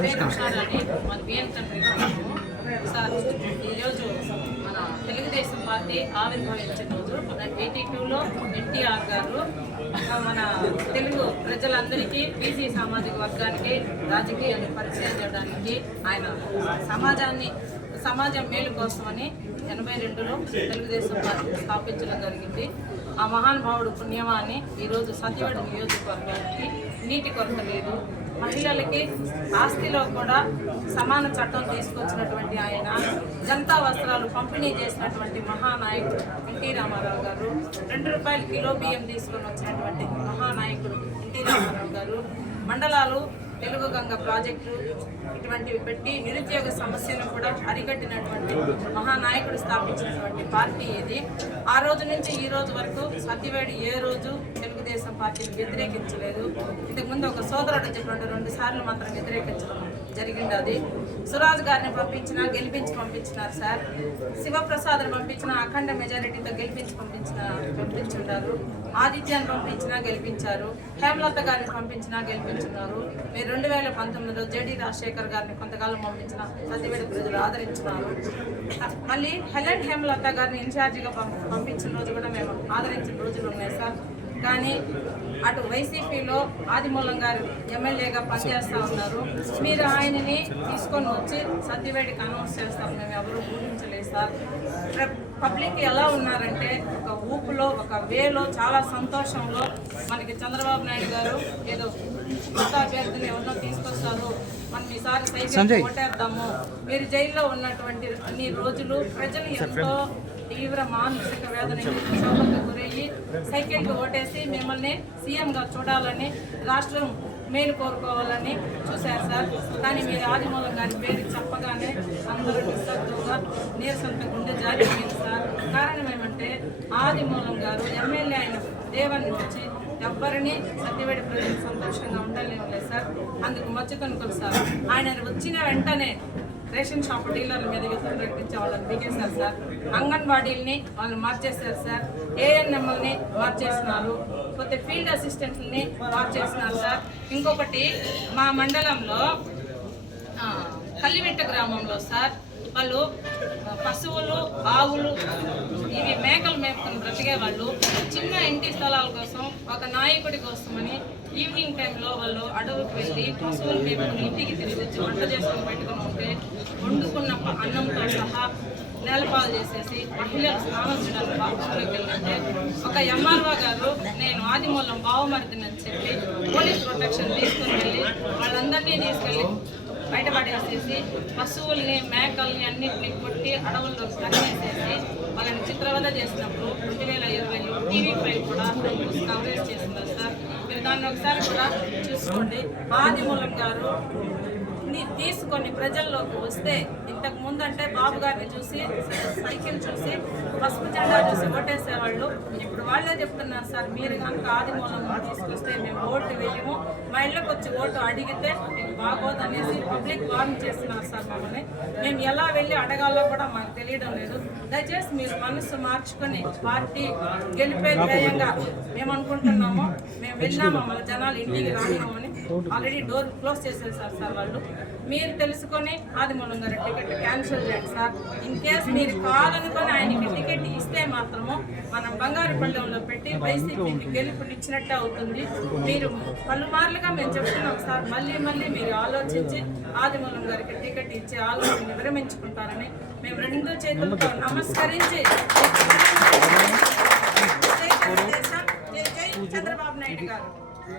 పేరు ఉషారాణి మన బిఎన్ తండ్రి సార్ ఈరోజు మన తెలుగుదేశం పార్టీ ఆవిర్భవించిన రోజు మన ఎయిటీ టూలో ఎన్టీఆర్ గారు మన తెలుగు ప్రజలందరికీ బీసీ సామాజిక వర్గానికి రాజకీయాన్ని పరిచయం చేయడానికి ఆయన సమాజాన్ని సమాజం మేలు కోసమని ఎనభై రెండులో తెలుగుదేశం పార్టీ స్థాపించడం జరిగింది. ఆ మహానుభావుడు పుణ్యమాన్ని ఈరోజు సత్యవాడ నియోజకవర్గానికి నీటి కొరత లేదు. మహిళలకి ఆస్తిలో కూడా సమాన చట్టం తీసుకొచ్చినటువంటి ఆయన జనతా వస్త్రాలు పంపిణీ చేసినటువంటి మహానాయకుడు ఎన్టీ రామారావు గారు రెండు రూపాయల కిలో బియ్యం తీసుకొని వచ్చినటువంటి మహానాయకుడు ఎన్టీ రామారావు గారు మండలాలు తెలుగు గంగ ప్రాజెక్టు ఇటువంటివి పెట్టి నిరుద్యోగ సమస్యను కూడా అరికట్టినటువంటి మహానాయకుడు స్థాపించినటువంటి పార్టీ ఇది. ఆ రోజు నుంచి ఈ రోజు వరకు సత్యవేడి ఏ రోజు తెలుగు పార్టీని వ్యతిరేకించలేదు. ఇంతకుముందు ఒక సోదరుడు చెప్పినట్టు రెండు సార్లు మాత్రం వ్యతిరేకించడం జరిగింది అది. సురాజ్ గారిని పంపించినా గెలిపించి పంపించినారు సార్. శివప్రసాద్ని పంపించిన అఖండ మెజారిటీతో గెలిపించి పంపించిన పంపించుంటారు ఆదిత్యాన్ని పంపించినా గెలిపించారు. హేమలత గారిని పంపించినా గెలిపించున్నారు. మీరు రెండు వేల పంతొమ్మిదిలో జేడి రాజశేఖర్ గారిని కొంతకాలం పంపించిన సత్యవేడి ప్రజలు ఆదరించున్నారు మళ్ళీ హెలెన్ హేమలత గారిని ఇన్ఛార్జిగా పంపించిన రోజు కూడా మేము ఆదరించిన రోజులు ఉన్నాయి సార్. కానీ అటు వైసీపీలో ఆదిమూలం గారు ఎమ్మెల్యేగా పనిచేస్తూ ఉన్నారు. మీరు ఆయనని తీసుకొని వచ్చి సత్యవేడికి అనౌన్స్ చేస్తారు మేము ఎవరు ఊహించలేదు సార్. ప్ర- పబ్లిక్ ఎలా ఉన్నారంటే ఒక ఊపులో ఒక వేలో చాలా సంతోషంలో మనకి చంద్రబాబు నాయుడు గారు ఏదో కొత్త అభ్యర్థిని ఎవరినో తీసుకొస్తారు. మనం ఈసారి సైకిల్ ఓటేద్దాము మీరు జైల్లో ఉన్నటువంటి అన్ని రోజులు ప్రజలు ఎంతో తీవ్ర మానసిక వేదన క్షోభకు గురయ్యి సైకిల్కి ఓటేసి మిమ్మల్ని సీఎంగా చూడాలని రాష్ట్రం మేలు కోరుకోవాలని చూశారు సార్. కానీ మీరు ఆదిమూలం గారి పేరు చెప్పగానే అందరూ నిస్సత్తుగా నీరసంత గుండె జారిపోయింది సార్. కారణం ఏమంటే ఆదిమూలం గారు ఎమ్మెల్యే అయిన దేవాన్ని వచ్చి ఎవ్వరిని సత్యవేడి ప్రజలు సంతోషంగా ఉండలేవులే సార్. అందుకు మచ్చుకొనుకోరు సార్. ఆయన వచ్చిన వెంటనే రేషన్ షాప్ డీలర్ల మీద యుద్ధం ప్రకటించే వాళ్ళని బిగేశారు సార్. అంగన్వాడీల్ని వాళ్ళు మార్చేశారు సార్. ఏఎన్ఎంఎల్ని మార్చేసినారు. పోతే ఫీల్డ్ అసిస్టెంట్లని మార్చేస్తున్నారు సార్. ఇంకొకటి మా మండలంలో కల్లిమిట్ట గ్రామంలో సార్ వాళ్ళు పశువులు ఆవులు ఇవి మేకలు మేపుకొని బ్రతికే వాళ్ళు చిన్న ఇంటి స్థలాల కోసం ఒక నాయకుడి కోసమని ఈవినింగ్ టైంలో వాళ్ళు అడవికి వెళ్ళి పశువులు మేపుకొని ఇంటికి తిరిగి వచ్చి వంట చేసుకొని పెట్టుకుని ఉంటే వండుకున్న అన్నంతో సహా నేలపాలు చేసేసి మహిళలు స్నానం చేయడానికి బాత్రూంలోకి వెళ్ళంటే ఒక ఎంఆర్ఓ గారు నేను ఆదిమూలం బావమరిదిని అని చెప్పి పోలీస్ ప్రొటెక్షన్ తీసుకుని వెళ్ళి వాళ్ళందరినీ తీసుకెళ్ళి బయటపడేసేసి పశువుల్ని మేకల్ని అన్నింటిని కొట్టి అడవుల్లో తరిమేసేసి వాళ్ళని చిత్రవద చేసినప్పుడు రెండు వేల ఇరవైలో టీవీ ఫైవ్ కూడా కవరేజ్ చేసింది సార్? మీరు దాన్ని ఒకసారి కూడా చూసుకోండి. ఆదిమూలం గారు తీసుకొని ప్రజల్లోకి వస్తే ఇంతకు ముందు అంటే బాబు గారిని చూసి సైకిల్ చూసి పసుపు జెండా చూసి ఓటేసేవాళ్ళు. ఇప్పుడు వాళ్ళే చెప్తున్నారు సార్ మీరు కనుక ఆదిమూలం తీసుకొస్తే మేము ఓటు వేయము. మా ఇళ్ళకి వచ్చి ఓటు అడిగితే మీకు బాగోదు అనేసి పబ్లిక్ వార్న్ చేస్తున్నారు సార్ మమ్మల్ని. మేము ఎలా వెళ్ళి అడగాలో కూడా మాకు తెలియడం లేదు. దయచేసి మీరు మనసు మార్చుకొని పార్టీ గెలిపే ధ్యేయంగా మేము అనుకుంటున్నాము వెళ్ళినామా మళ్ళీ జనాలు ఇంటికి రానివ్వమని ఆల్రెడీ డోర్ క్లోజ్ చేశారు సార్ సార్ వాళ్ళు. మీరు తెలుసుకొని ఆదిమూలం గారి టికెట్ క్యాన్సిల్ చేయండి సార్. ఇన్ కేస్ మీరు కావాలనుకొని ఆయనకి టికెట్ ఇస్తే మాత్రము మనం బంగారు పళ్ళెంలో పెట్టి వైసీపీకి గెలుపునిచ్చినట్టే అవుతుంది. మీరు పలుమార్లుగా మేము చెప్తున్నాం సార్ మళ్ళీ మళ్ళీ మీరు ఆలోచించి ఆదిమూలం గారికి టికెట్ ఇచ్చే ఆలోచన విరమించుకుంటారని మేము రెండు చేతులతో నమస్కరించి చేశాం తెలుగుదేశం,